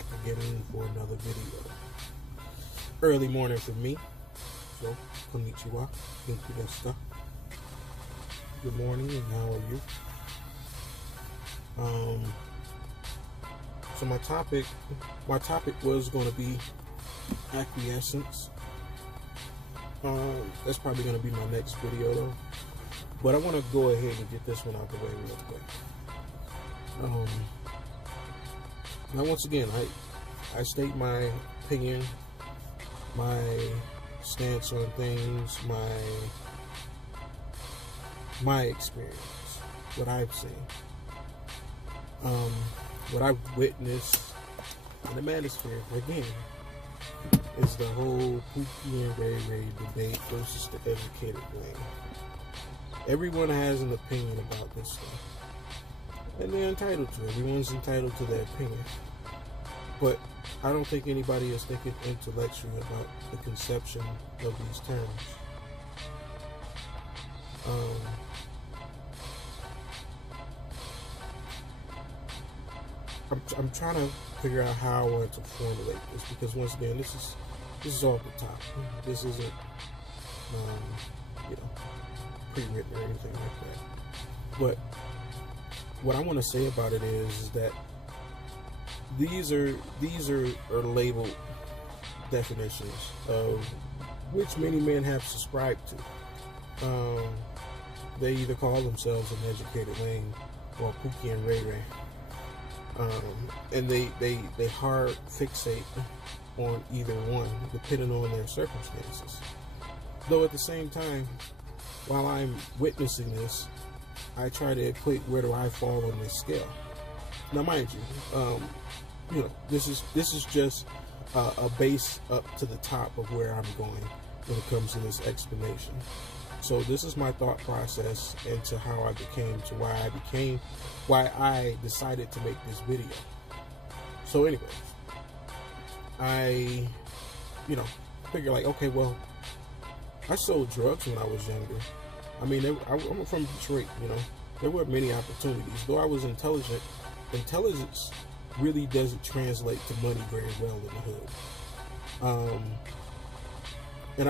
back again for another video. Early morning for me. So, konnichiwa, genki desu ka? Good morning, and how are you? So my topic was going to be acquiescence. That's probably going to be my next video though. But I want to go ahead and get this one out the way real quick. Now once again, I state my opinion, my stance on things, my experience, what I've seen, what I've witnessed in the manosphere. Again, is the whole Pookie and Ray Ray debate versus the educated wing. Everyone has an opinion about this stuff, and they're entitled to it. Everyone's entitled to their opinion. But I don't think anybody is thinking intellectually about the conception of these terms. I'm trying to figure out how I want to formulate this, because once again, this is off the top. This isn't pre-written or anything like that. But what I want to say about it is that these are labeled definitions of which many men have subscribed to. They either call themselves an educated lane or Pookie and Ray Ray. And they hard fixate on either one, depending on their circumstances. Though at the same time, while I'm witnessing this, I try to equate where do I fall on this scale. Now, mind you, this is just a base up to the top of where I'm going when it comes to this explanation. So this is my thought process into how I became to why I decided to make this video. So anyways, I figure like, okay, well, I sold drugs when I was younger. I mean, I'm from Detroit, there were many opportunities. Though I was intelligent, intelligence really doesn't translate to money very well in the hood. And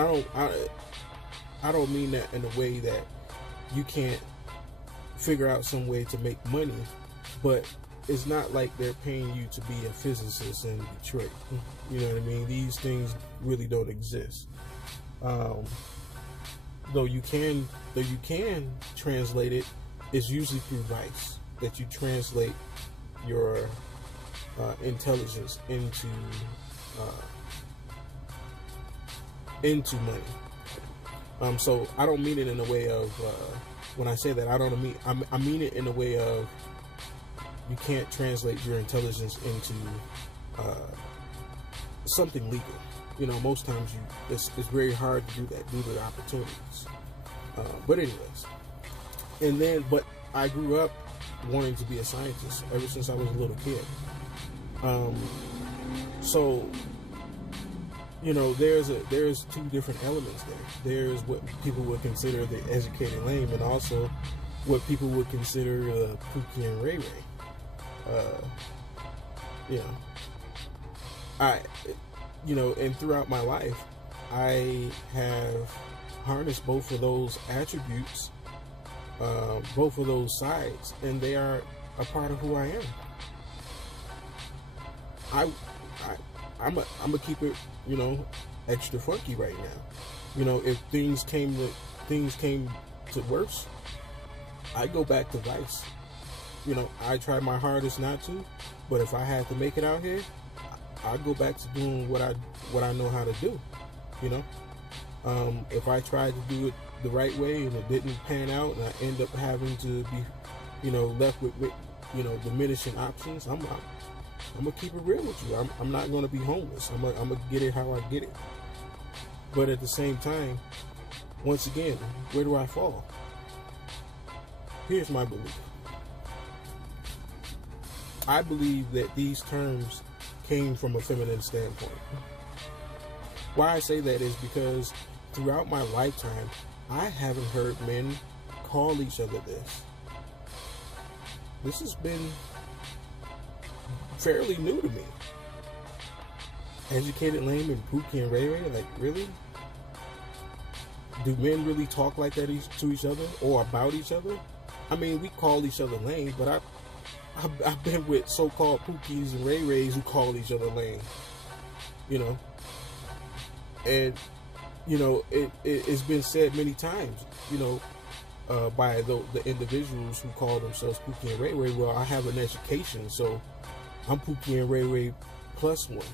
I don't mean that in a way that you can't figure out some way to make money, but it's not like they're paying you to be a physicist in Detroit. You know what I mean? These things really don't exist. Though you can translate it, it's usually through vice that you translate your intelligence into money. So I don't mean it in a way of when I say that, I mean it in a way of you can't translate your intelligence into something legal. Most times it's very hard to do that due to the opportunities. But anyways, but I grew up wanting to be a scientist ever since I was a little kid. So there's two different elements there. There's what people would consider the educated lame, and also what people would consider Pookie and Ray Ray. And throughout my life, I have harnessed both of those attributes, both of those sides, and they are a part of who I am. I'm gonna keep it, extra funky right now. If things came to worse, I go back to vice. I try my hardest not to, but if I had to make it out here, I'd go back to doing what I know how to do. If I tried to do it the right way and it didn't pan out, and I end up having to be, left with diminishing options, I'm gonna keep it real with you. I'm not gonna be homeless. I'm gonna get it how I get it. But at the same time, once again, where do I fall? Here's my belief. I believe that these terms came from a feminine standpoint. Why I say that is because throughout my lifetime, I haven't heard men call each other this. This has been fairly new to me. Educated Lame and Pookie and Ray Ray? Like, really? Do men really talk like that to each other or about each other? I mean, we call each other lame, but I've been with so-called Pookies and Ray Rays who call each other lame. You know? And, you know, it's been said many times, you know, by the individuals who call themselves Pookie and Ray Ray. Well, I have an education, so I'm Pookie and Ray Ray plus one.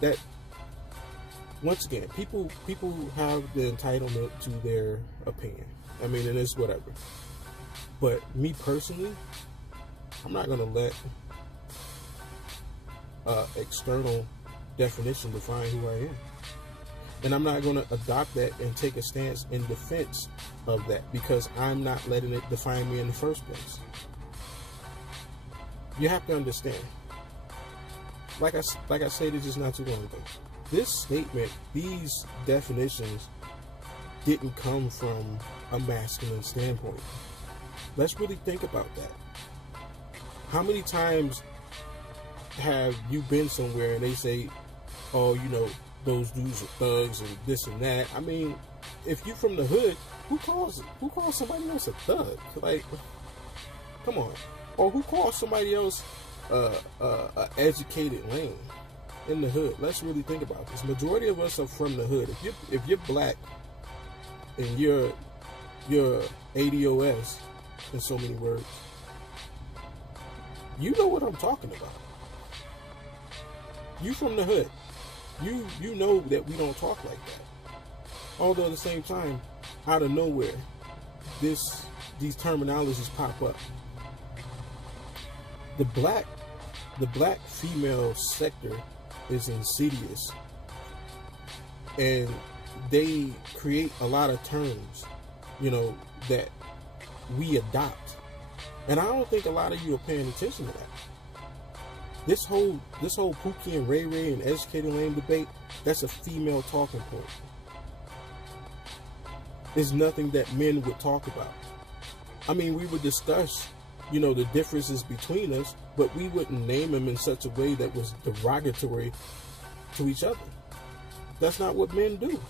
That, once again, people have the entitlement to their opinion. I mean, and it's whatever. But me personally, I'm not gonna let external definition define who I am. And I'm not going to adopt that and take a stance in defense of that, because I'm not letting it define me in the first place. You have to understand. Like I said just not too long ago, this statement, these definitions didn't come from a masculine standpoint. Let's really think about that. How many times have you been somewhere and they say, oh, you know, those dudes are thugs and this and that? I mean, if you from the hood, who calls somebody else a thug? Like, come on. Or who calls somebody else a educated lame in the hood? Let's really think about this. Majority of us are from the hood. If you're black and you're ADOS in so many words, you know what I'm talking about. You from the hood. You know that we don't talk like that. Although at the same time, out of nowhere, these terminologies pop up. The black female sector is insidious, and they create a lot of terms, you know, that we adopt. And I don't think a lot of you are paying attention to that. This whole Pookie and Ray Ray and educated lame debate, that's a female talking point. It's nothing that men would talk about. I mean, we would discuss, you know, the differences between us, but we wouldn't name them in such a way that was derogatory to each other. That's not what men do.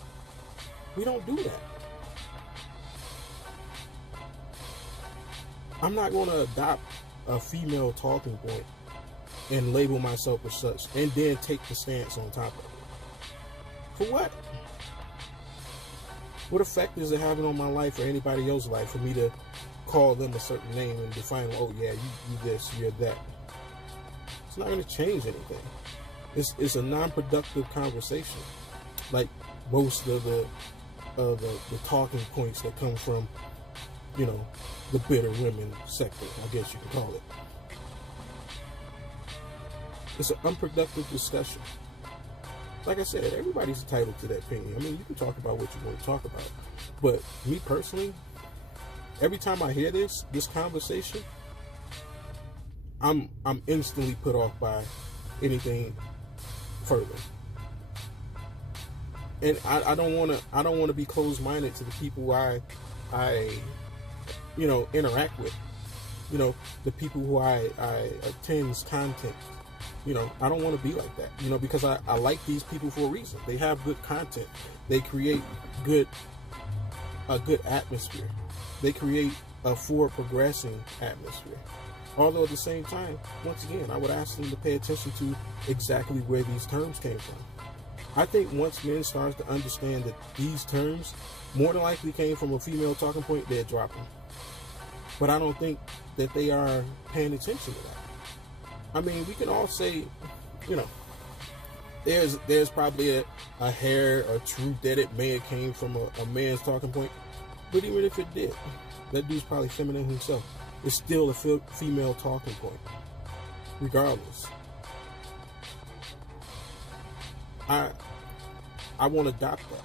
We don't do that. I'm not going to adopt a female talking point and label myself as such, and then take the stance on top of it. For what? What effect is it having on my life or anybody else's life for me to call them a certain name and define, oh yeah, you this, you're that? It's not going to change anything. It's a non-productive conversation, like most of the talking points that come from, you know, the bitter women sector, I guess you could call it. It's an unproductive discussion. Like I said, everybody's entitled to that opinion. I mean, you can talk about what you want to talk about. But me personally, every time I hear this conversation, I'm instantly put off by anything further. And I don't want to be closed-minded to the people I you know, interact with. You know, the people who I attend's content. You know, I don't want to be like that, you know, because I like these people for a reason. They have good content. They create a good atmosphere. They create a forward progressing atmosphere. Although at the same time, once again, I would ask them to pay attention to exactly where these terms came from. I think once men start to understand that these terms more than likely came from a female talking point, they'll drop them. But I don't think that they are paying attention to that. I mean, we can all say, you know, there's probably a hair or truth that it may have came from a man's talking point. But even if it did, that dude's probably feminine himself. It's still a female talking point, regardless. I want to adopt that.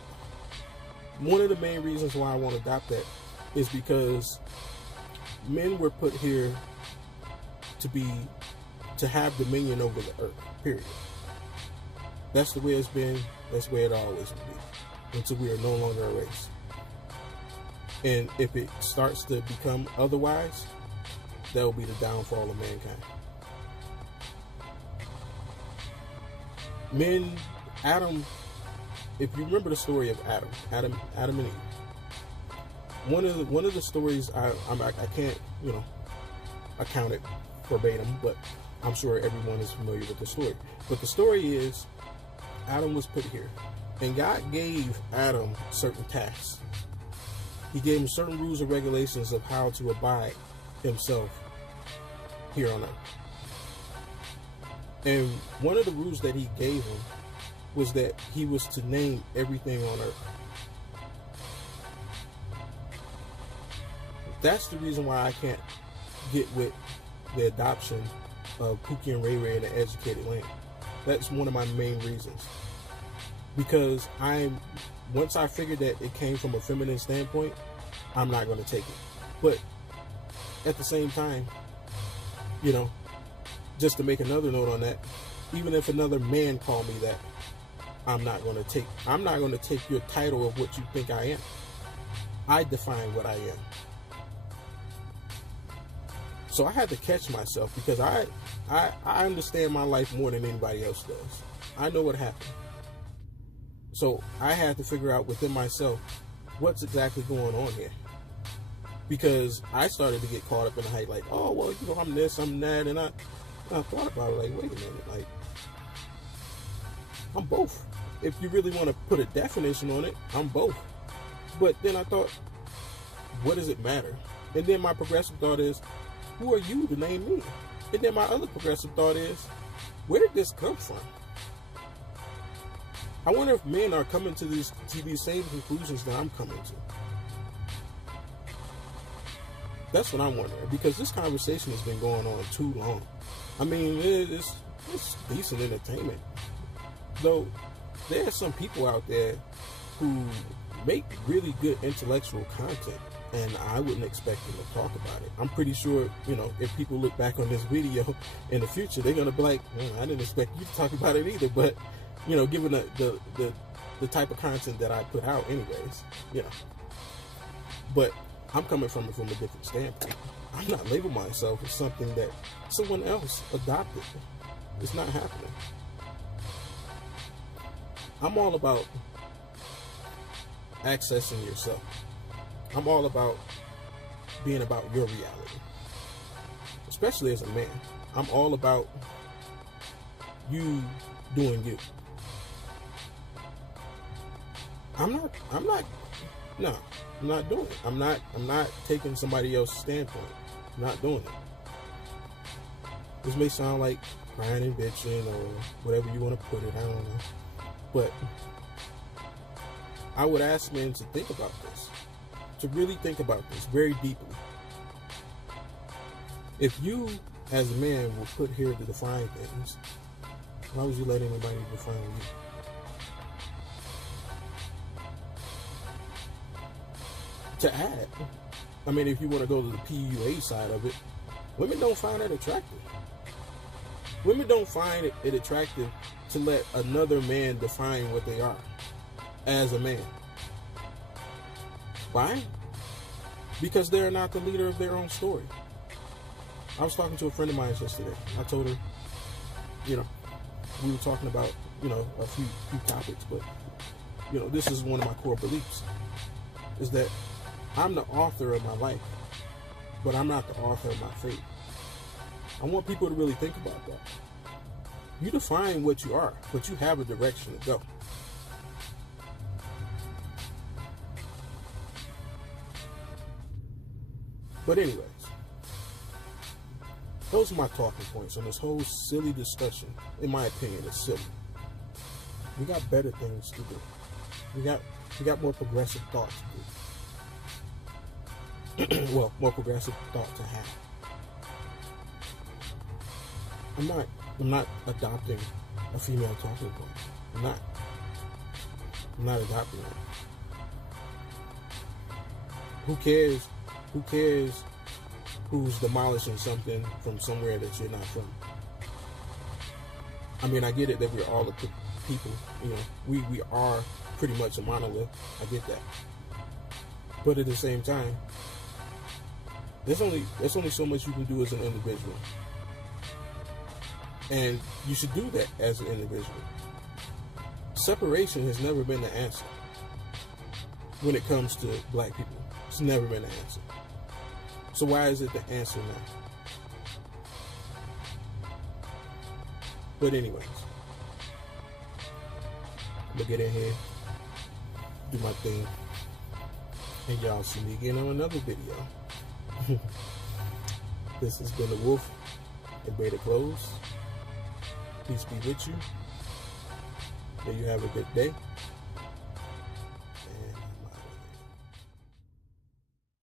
One of the main reasons why I want to adopt that is because men were put here to have dominion over the earth, period. That's the way it's been. That's the way it always will be, until we are no longer a race. And if it starts to become otherwise, that will be the downfall of mankind. Men, Adam. If you remember the story of Adam and Eve. One of the stories I can't account it verbatim, but I'm sure everyone is familiar with the story. But the story is, Adam was put here, and God gave Adam certain tasks. He gave him certain rules and regulations of how to abide himself here on earth. And one of the rules that he gave him was that he was to name everything on earth. That's the reason why I can't get with the adoption of Pookie and Ray Ray in an educated land. That's one of my main reasons. Because once I figured that it came from a feminine standpoint, I'm not going to take it. But at the same time, just to make another note on that, even if another man called me that, I'm not going to take your title of what you think I am. I define what I am. So I had to catch myself, because I understand my life more than anybody else does. I know what happened. So I had to figure out within myself what's exactly going on here. Because I started to get caught up in the hype, like, oh, well, I'm this, I'm that, and I thought about it, like, wait a minute, like, I'm both. If you really want to put a definition on it, I'm both. But then I thought, what does it matter? And then my progressive thought is, who are you to name me? And then my other progressive thought is, where did this come from? I wonder if men are coming to these same conclusions that I'm coming to. That's what I'm wondering, because this conversation has been going on too long. I mean, it's decent entertainment. Though, there are some people out there who make really good intellectual content, and I wouldn't expect them to talk about it. I'm pretty sure, if people look back on this video in the future, they're going to be like, I didn't expect you to talk about it either. But, given the type of content that I put out anyways, But I'm coming from it from a different standpoint. I'm not labeling myself as something that someone else adopted. It's not happening. I'm all about accessing yourself. I'm all about being about your reality, especially as a man. I'm all about you doing you. I'm not doing it. I'm not taking somebody else's standpoint. I'm not doing it. This may sound like crying and bitching or whatever you want to put it, I don't know. But I would ask men to think about this, to really think about this very deeply. If you, as a man, were put here to define things, why would you let anybody define you? To add, I mean, if you want to go to the PUA side of it, women don't find that attractive. Women don't find it attractive to let another man define what they are as a man. Why? Because they're not the leader of their own story. I was talking to a friend of mine yesterday. I told her, we were talking about, a few topics, but, this is one of my core beliefs, is that I'm the author of my life, but I'm not the author of my fate. I want people to really think about that. You define what you are, but you have a direction to go. But anyways, those are my talking points on this whole silly discussion. In my opinion, it's silly. We got better things to do. We got more progressive thought to do. Well, more progressive thought to have. I'm not adopting a female talking point. I'm not adopting it. Who cares? Who cares who's demolishing something from somewhere that you're not from? I mean, I get it that we're all the people, we are pretty much a monolith. I get that. But at the same time, there's only so much you can do as an individual. And you should do that as an individual. separation has never been the answer when it comes to black people. It's never been the answer. So why is it the answer now? But anyways, I'm gonna get in here, do my thing, and y'all see me again on another video. This has been the Wolf in Beta Clothes. Peace be with you. May you have a good day.